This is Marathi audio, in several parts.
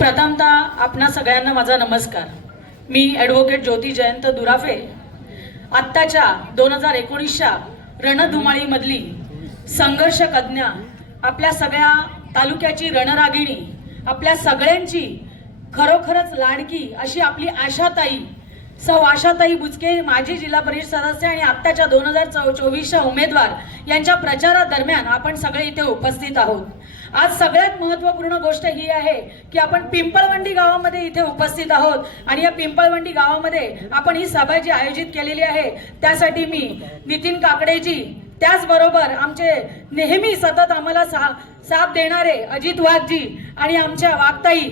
प्रथमतः आपणा सगळ्यांना माझा नमस्कार। मी ॲडव्होकेट ज्योती जयंत दुराफे आत्ताच्या 2019च्या रणधुमाळीमधली संघर्षकज्ञ, आपल्या सगळ्या तालुक्याची रणरागिणी, आपल्या सगळ्यांची खरोखरच लाडकी अशी आपली आशाताई सौ आशाताई बुचके, माजी जिल्हा परिषद सदस्य आणि आत्ताच्या 2024च्या उमेदवार यांच्या प्रचारादरम्यान आपण सगळे इथे उपस्थित आहोत। आज सगळ्यात महत्त्वपूर्ण गोष्ट ही आहे की आपण पिंपळवंडी गावामध्ये इथे उपस्थित आहोत आणि या पिंपळवंडी गावामध्ये आपण ही सभा जी आयोजित केलेली आहे त्यासाठी मी नितीन काकडेजी, त्याचबरोबर आमचे नेहमी सतत आम्हाला साथ देणारे अजित वाघजी आणि आमच्या वाघताई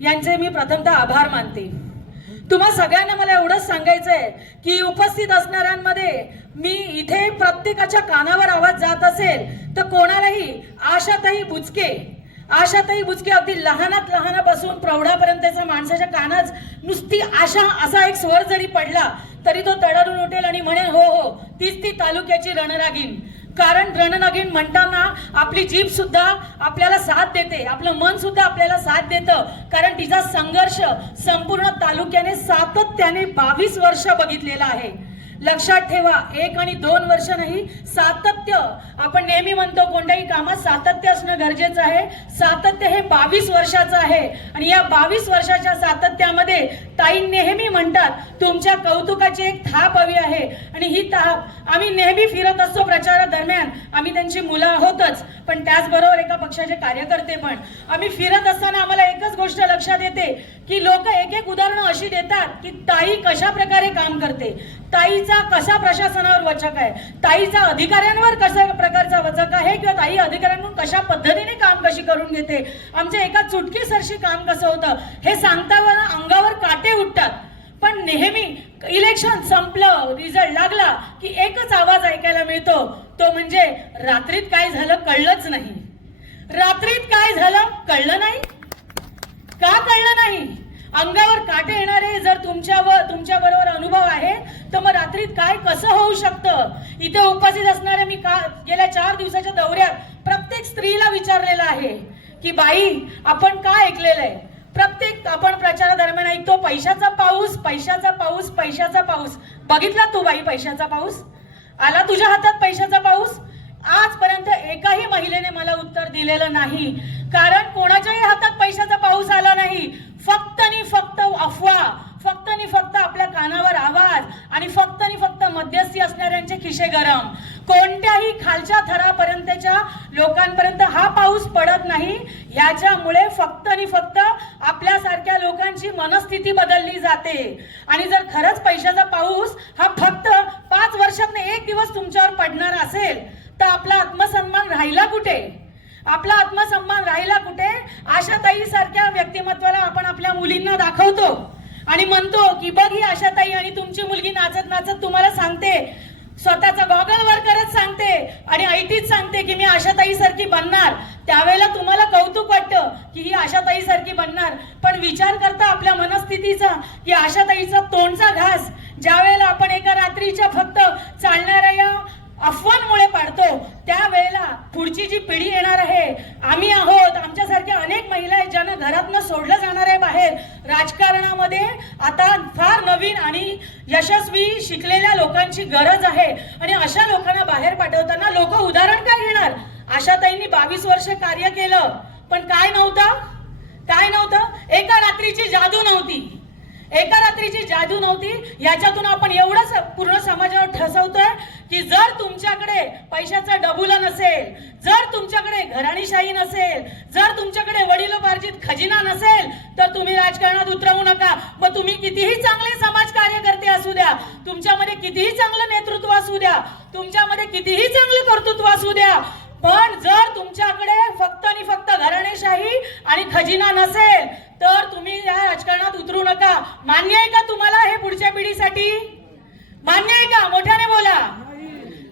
यांचे मी प्रथमतः आभार मानते। तुम्हा सगळ्यांना मला एवढंच सांगायचंय की उपस्थित असणाऱ्यांमध्ये मी इथे प्रत्येकाच्या कानावर आवाज जात असेल तर कोणालाही आशाताई बुचके अगदी लहानात लहानापासून प्रौढापर्यंतच्या माणसाच्या कानात नुसती आशा असा एक स्वर जरी पडला तरी तो तडारून उठेल आणि म्हणेल हो हो तीच ती तालुक्याची रणरागीण। कारण रणरागीण म्हणताना आपली जीभ सुद्धा आपल्याला साथ देते, आपलं मन सुद्धा आपल्याला साथ देतं, कारण तिचा संघर्ष संपूर्ण तालुक्याने सातत्याने 22 वर्ष बघितलेला आहे। लक्षात ठेवा, 1 आणि 2 वर्ष नाही, सातत्य। आपण नेहमी म्हणतो कोणत्याही कामात सातत्य असणं गरजेचं आहे। सातत्य हे 22 वर्षाचं आहे आणि या 22 वर्षाच्या सातत्यामध्ये ताई नेहमी म्हणतात तुमच्या कौतुकाची एक थाप हवी आहे आणि ही थाप आम्ही नेहमी फिरत असतो प्रचारादरम्यान। आम्ही त्यांची मुलं आहोतच, पण त्याचबरोबर एका पक्षाचे कार्यकर्ते पण। आम्ही फिरत असताना आम्हाला एकच गोष्ट लक्षात येते की लोक एक उदाहरणं अशी देतात की ताई कशा प्रकारे काम करते, ताईचा कसा प्रशासनावर वचक आहे, ताईचा अधिकाऱ्यांवर कशा प्रकारचा वचक आहे किंवा ताई अधिकाऱ्यांकडून कशा पद्धतीने काम कशी करून घेते, आमच्या एका चुटकीसरशी काम कसं होतं हे सांगताना अंगावर काटे उठतात। पण नेहमी इलेक्शन संपलं, रिझल्ट लागला की एकच आवाज ऐकायला मिळतो, तो म्हणजे रात्रीत काय झालं कळलंच नाही। रात्रीत काय झालं कळलं नाही, का कळलं नाही? अंगावर काटे येणारे जर तुमच्या बरोबर अनुभव आहे तर मग रात्रीत काय कसं होऊ शकतं? इथे उपस्थित असणारे मी गेल्या 4 दिवसाच्या दौऱ्यात प्रत्येक स्त्रीला विचारलेलं आहे की बाई आपण काय ऐकलेलं आहे? प्रत्येक आपण प्रचारादरम्यान ऐकतो पैशाचा पाऊस, पैशाचा पाऊस, पैशाचा पाऊस। बघितला तू बाई पैशाचा पाऊस? आला तुझ्या हातात पैशाचा पाऊस? आजपर्यंत एकाही महिलेने मला उत्तर दिलेलं नाही, कारण कोणाच्याही हातात पैशाचा पाऊस आला नाही। फक्त आणि फक्त अफवा, फक्त आणि फक्त आपल्या कानावर आवाज आणि फक्त आणि फक्त मध्यस्थी असणाऱ्यांचे खिशे गरम। कोणत्याही खालच्या थरापर्यंतच्या लोकांपर्यंत हा पाऊस पडत नाही। याच्यामुळे फक्त आणि फक्त आपल्यासारख्या लोकांची मनस्थिती बदलली जाते। आणि जर खरंच पैशाचा पाऊस हा फक्त 5 वर्षातून 1 दिवस तुमच्यावर पडणार असेल तर आपला आत्मसन्मान राहिला कुठे? आपला आत्मसन्मान राहिला कुठे? आशाताई सारख्या व्यक्तिमत्वाला आपण आपल्या मुलींना दाखवतो आणि म्हणतो की बघ ही आशाताई, आणि तुमची मुलगी नाचत नाचत तुम्हाला सांगते, स्वतःचा गॉगल वर करत सांगते आणि ऐटीत सांगते की मी आशाताई सारखी बनणार। त्यावेळेला तुम्हाला कौतुक वाटतं की ही आशाताई सारखी बनणार, पण विचार करता आपल्या मनस्थितीचा की आशाताईचा तोंडचा घास ज्या वेळेला आपण एका रात्रीच्या फक्त चालणाऱ्या या अफवांमुळे पाडतो त्यावेळेला पुढची जी पिढी येणार आहे, आम्ही आहोत, आमच्यासारख्या अनेक महिला आहेत ज्यांना घरातनं सोडलं जाणार आहे बाहेर। राजकारणामध्ये आता फार नवीन आणि यशस्वी शिकलेल्या लोकांची गरज आहे आणि अशा लोकांना बाहेर पाठवताना लोक उदाहरण काय घेणार? आशाताईंनी 22 वर्ष कार्य केलं, पण काय नव्हतं? एका रात्रीची जादू नव्हती, एका रात्रीची जादू नव्हती। याच्यातून आपण एवढंच पूर्ण समाजावर ठसवतोय की जर तुमच्याकडे पैशाचा डबुला नसेल, जर तुमच्याकडे घराणीशाही नसेल, जर तुमच्याकडे वडिलोपार्जित खजिना नसेल तर तुम्ही राजकारणात उतरवू नका। मग तुम्ही कितीही चांगले समाज कार्यकर्ते असू द्या, तुमच्यामध्ये कितीही चांगलं नेतृत्व असू द्या, तुमच्यामध्ये कितीही चांगलं कर्तृत्व असू द्या, पण जर तुमच्याकडे फक्त आणि फक्त घराणेशाही आणि खजिना नसेल तर तुम्ही या राजकारणात उतरू नका। मान्य आहे का तुम्हाला हे पुढच्या पिढीसाठी? मान्य आहे का? मोठ्याने बोला।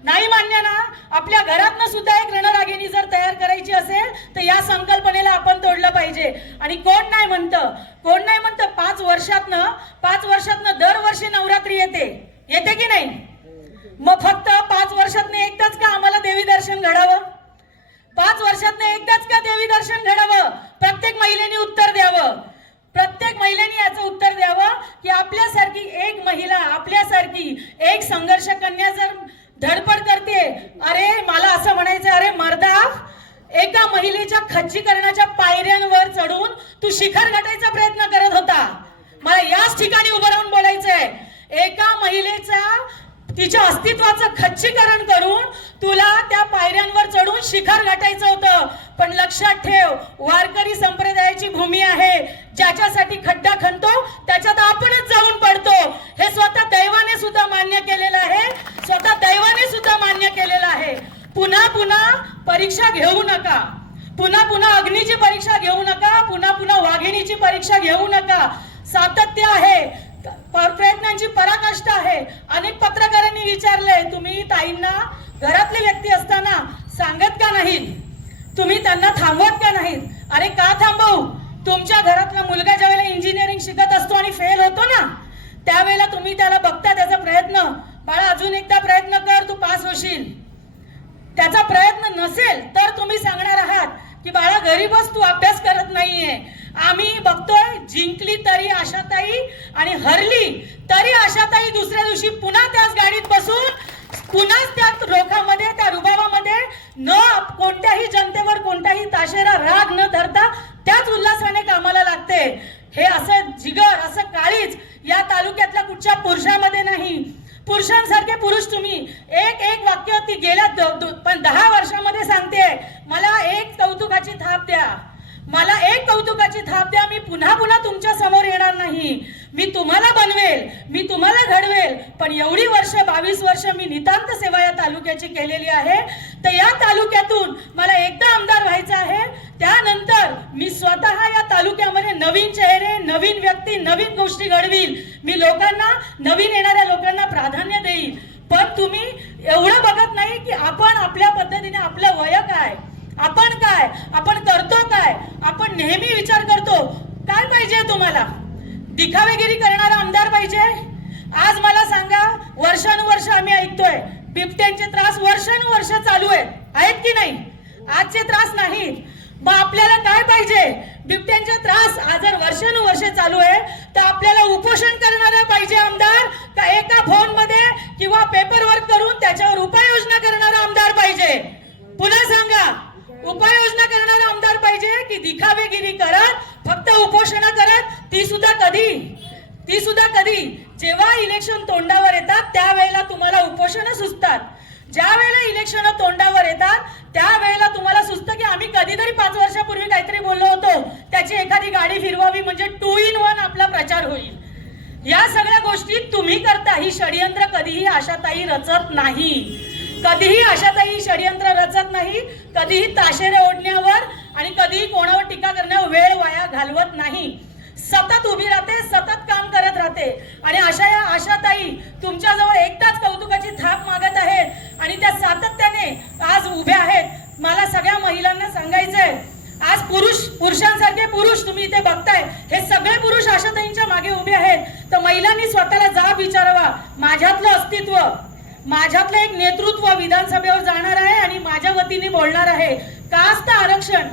नाही मान्य ना? आपल्या घरातनं सुद्धा एक रणरागिणी जर तयार करायची असेल तर या संकल्पनेला आपण तोडलं पाहिजे। आणि कोण नाही म्हणतं 5 वर्षातनं दरवर्षी नवरात्री येते की नाही? मग फक्त 5 वर्षातनं एकदाच का आम्हाला देवी दर्शन घडावं? 5 वर्षातनं एकदाच का देवी दर्शन घडावं? प्रत्येक महिलेने उत्तर द्यावं। आपल्यासारखी एक महिला, आपल्यासारखी एक संघर्ष कन्या जर धडपड करते, अरे मला असं म्हणायचं, अरे मर्दा, एका महिलेच्या खच्चीकरणाच्या पायऱ्यांवर चढून तू शिखर गाठायचा प्रयत्न करत होता. मला याच ठिकाणी उभं राहून बोलायचंय. एका महिलेचा तिच्या अस्तित्वाचं खच्चीकरण करून तुला त्या पायऱ्यांवर चढून शिखर गाठायचं होतं. पण लक्षात ठेव, वारकरी संप्रदायाची भूमी आहे. ज्याच्यासाठी खड्डा खणतो त्याच्यात आपणच जाऊन पडतो. हे स्वतः दैवाने सुद्धा मान्य केलेलं आहे, स्वतः दैवाने सुद्धा मान्य केलेलं आहे. पुन्हा पुन्हा परीक्षा घेऊ नका, पुन्हा पुन्हा अग्नीची परीक्षा घेऊ नका, पुन्हा पुन्हा वाघिणीची परीक्षा घेऊ नका. सातत्य आहे, प्रयत्नांची पराकाष्ठा आहे. अनेक पत्रकारांनी विचारले, तुम्ही ताईंना घरातले व्यक्ती असताना सांगत का नाहीत, तुम्ही त्यांना थांबवत का नाहीत? अरे का थांबवू? तुमच्या घरातला मुलगा ज्यावेळेला इंजिनिअरिंग शिकत असतो आणि फेल होतो ना, त्यावेळेला तुम्ही त्याला बघता, त्याचा प्रयत्न, बाळा अजून एकदा प्रयत्न कर, तू पास होशील. त्याचा प्रयत्न नसेल तर तुम्ही सांगणार आहात की बाळा घरी बस, तू अभ्यास करत नाहीये. आम्ही बघतोय, जिंकली तरी आशाताई आणि हरली तरी आशाताई दुसऱ्या दिवशी पुन्हा त्याच गाडीत बसून पुन्हा त्या रोखामध्ये, त्या रुबाबामध्ये न कोणत्याही जनतेवर कोणताही ताशेरा राग न धरता त्याच उल्हासाने कामाला लागते. हे असं जिगर, असं काळीज या तालुक्यातल्या कुठच्या पुरुषामध्ये नाही. पुरुषांसारखे पुरुष तुम्ही एक एक वाक्य ती गेल्या 10 वर्षामध्ये सांगते, मला एक कौतुकाची थाप द्या, मला एक कौतुकाची थाप द्या. मी पुन्हा पुन्हा तुमच्या समोर येणार नाही. मी तुम्हाला बनवेल, मी तुम्हाला घडवेल. पण एवढी वर्ष, 22 वर्ष मी नितांत सेवा या तालुक्याची केलेली आहे. तर या तालुक्यातून मला एकदा आमदार व्हायचं आहे. त्यानंतर मी स्वतः या तालुक्यामध्ये नवीन चेहरे, नवीन व्यक्ती, नवीन गोष्टी घडवील. मी लोकांना, नवीन येणाऱ्या लोकांना प्राधान्य देईल. पण तुम्ही एवढं बघत नाही की आपण आपल्या पद्धतीने, आपलं वय काय, आपण काय, आपण करतो काय. आपण नेहमी विचार करतो काय पाहिजे तुम्हाला, दिखावेगिरी करणारा आमदार पाहिजे. आज मला सांगा, वर्षानुवर्ष आम्ही ऐकतोय बिबट्यांचे त्रास वर्षानुवर्ष चालू आहेत की नाही? आजचे त्रास नाहीत. मग आपल्याला काय पाहिजे? बिबट्यांचे त्रास आज जर वर्षानुवर्ष चालू आहे तर आपल्याला उपोषण करणारा पाहिजे आमदार, का एका फोन मध्ये किंवा पेपर वर्क करून त्याच्यावर उपाययोजना करणारा आमदार पाहिजे? पुन्हा सांगा, उपाययोजना करणारा आमदार पाहिजे की दिखावेगिरी करत, फक्त उपोषण करत? ती सुद्धा कधी जेव्हा इलेक्शन तोंडावर येतात त्यावेळेला तुम्हाला उपोषण सुचतात. ज्या वेळेला इलेक्शन तोंडावर येतात त्यावेळेला तुम्हाला सुचतं की आम्ही कधीतरी 5 वर्षापूर्वी काहीतरी बोललो होतो, त्याची एखादी गाडी फिरवावी म्हणजे 2 in 1 आपला प्रचार होईल. या सगळ्या गोष्टी तुम्ही करता. ही षडयंत्र कधीही आशाताई रचत नाही, कधीही आशाताई षडयंत्र रचत नाही. कधीही ताशेरे ओढण्यावर आणि कधीही कोणावर टीका करण्यावर वेळ वाया घालवत नाही. सतत उभी राहते, सतत काम करत राहते. आणि अशा या आशाताई तुमच्याजवळ एकदाच कौतुकाची थाप मागत आहेत आणि त्या सातत्याने आज उभ्या आहेत. मला सगळ्या महिलांना सांगायचंय, आज पुरुषांसारखे पुरुष तुम्ही इथे बघताय, हे सगळे पुरुष आशाताईंच्या मागे उभे आहेत. तर महिलांनी स्वतःला जाब विचारावा, माझ्यातलं अस्तित्व, माझ्यातलं एक नेतृत्व विधानसभेवर जाणार आहे आणि माझ्या वतीने बोलणार आहे. का असतं आरक्षण?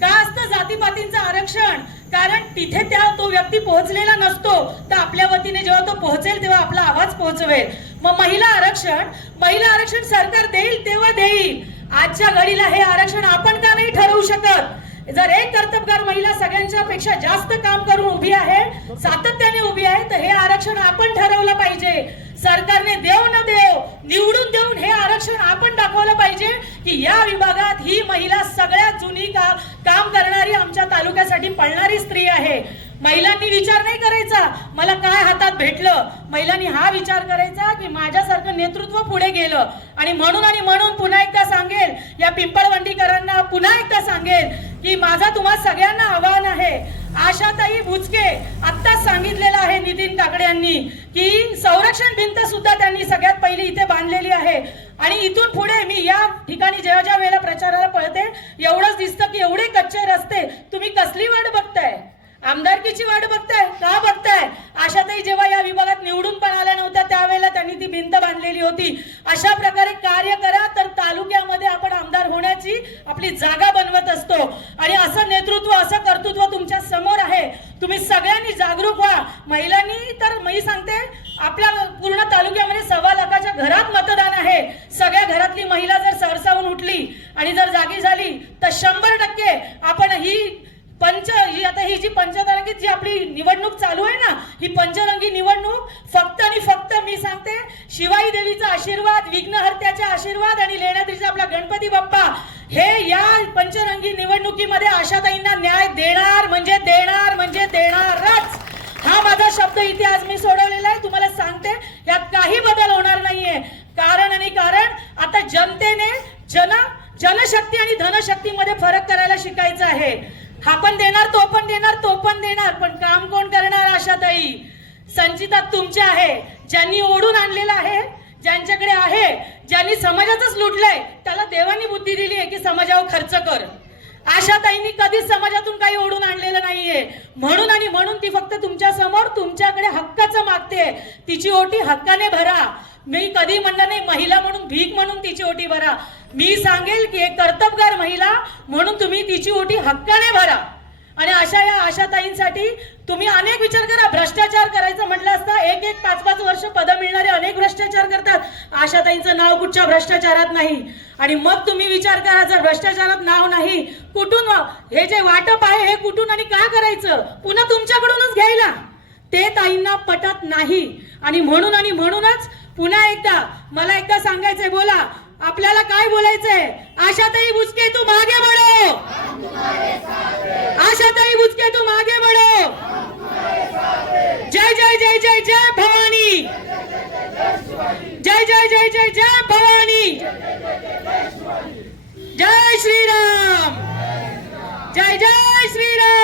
का असतं जातीपातींचं आरक्षण? कारण तिथे तो व्यक्ती पोहोचलेला नसतो, तर आपल्या वतीने जेव्हा तो पोहोचेल तेव्हा आपला आवाज पोहोचवेल. मग महिला आरक्षण सरकार देईल तेव्हा देईल. आजच्या घडीला हे आरक्षण आपण का नाही ठरवू शकत? जर एक कर्तबगार महिला सगळ्यांच्या पेक्षा जास्त काम करून उभी आहे, सातत्याने उभी आहे, तर हे आरक्षण आपण ठरवलं पाहिजे. सरकारने देव न देव, निवडून देऊन हे आरक्षण आपण दाखवलं पाहिजे की या विभागात ही महिला सगळ्यात जुनी काम करणारी, आमच्या तालुक्यासाठी पळणारी स्त्री आहे. महिलांनी विचार नाही करायचा मला काय हातात भेटलं, महिलांनी हा विचार करायचा की माझ्यासारखं नेतृत्व पुढे गेलं. आणि म्हणून पुन्हा एकदा सांगेल, या पिंपळवंडीकरांना पुन्हा एकदा सांगेल की माझा तुम्हा सगळ्यांना आव्हान आहे. आशाताई बुचके आत्ताच सांगितलेलं आहे नितीन काकडे यांनी की संरक्षण भिंत सुद्धा त्यांनी सगळ्यात पहिली इथे बांधलेली आहे. आणि इथून पुढे मी या ठिकाणी ज्या वेळेला प्रचाराला पळते, एवढंच दिसतं की एवढे कच्चे रस्ते, तुम्ही कसली वाट बघताय? आमदारकीची वाट बघताय? का बघताय? आशाताई जेव्हा या विभागात निवडून पण आल्या नव्हत्या त्यावेळेला त्यांनी ती भिंत बांधलेली होती. अशा प्रकारे कार्य करा तर तालुक्यामध्ये आपण आमदार होण्याची आपली जागा बनवत असतो. आणि असं नेतृत्व, असं कर्तृत्व तुमच्या समोर आहे. तुम्ही सगळ्यांनी जागरूक व्हा. महिलांनी तर मी आशीर्वाद, विघ्नहर्त्याचे आशीर्वाद आणि लेण्याद्रीचा आपला गणपती बाप्पा हे या पंचरंगी निवडणुकीमध्ये आशाताईंना न्याय देणार म्हणजे देणार म्हणजे देणारच. हा माझा शब्द इथे आज मी सोडवलेला आहे. तुम्हाला सांगते यात काही बदल होणार नाहीये. कारण आता जनतेने जनशक्ती आणि धनशक्तीमध्ये फरक करायला शिकायचं आहे. हा पण देणार, तो पण देणार, तो पण देणार, पण काम कोण करणार? आशाताई. संचिता तुमच्या आहे. ज्यांनी ओढून आणलेलं आहे, ज्यांच्याकडे आहे, ज्यांनी समाजाचंच लुटलंय, त्याला देवानी बुद्धी दिली आहे की समाजावर खर्च कर. आशाताईंनी कधीच समाजातून काही ओढून आणलेलं नाहीये. म्हणून ती फक्त तुमच्या समोर तुमच्याकडे हक्काचं मागते. तिची ओटी हक्काने भरा. मी कधी म्हणणार नाही महिला म्हणून भीक म्हणून तिची ओटी भरा. मी सांगेल की एक कर्तबगार महिला म्हणून तुम्ही तिची ओटी हक्काने भरा. आणि अशा या आशाताईंसाठी तुम्ही अनेक विचार करा. भ्रष्टाचार करायचं म्हटलं असता 1-1, 5-5 वर्ष पद मिळणारे अनेक भ्रष्टाचार करतात. आशाताईंचं नाव कुठच्या भ्रष्टाचारात नाही. आणि मग तुम्ही विचार करा, जर भ्रष्टाचारात नाव नाही, कुठून हे जे वाटप आहे हे कुठून आणि का करायचं? पुन्हा तुमच्याकडूनच घ्यायला. ते ताईंना पटत नाही. आणि म्हणूनच पुन्हा एकदा मला एकदा सांगायचंय, बोला आपल्याला काय बोलायचंय? आशाताई बुचके तू मागे बढो. आशाताई बुचके तू मागे बढो. जय जय जय जय जय भवानी. जय जय जय जय जय भवानी. जय श्रीराम. जय जय श्रीराम.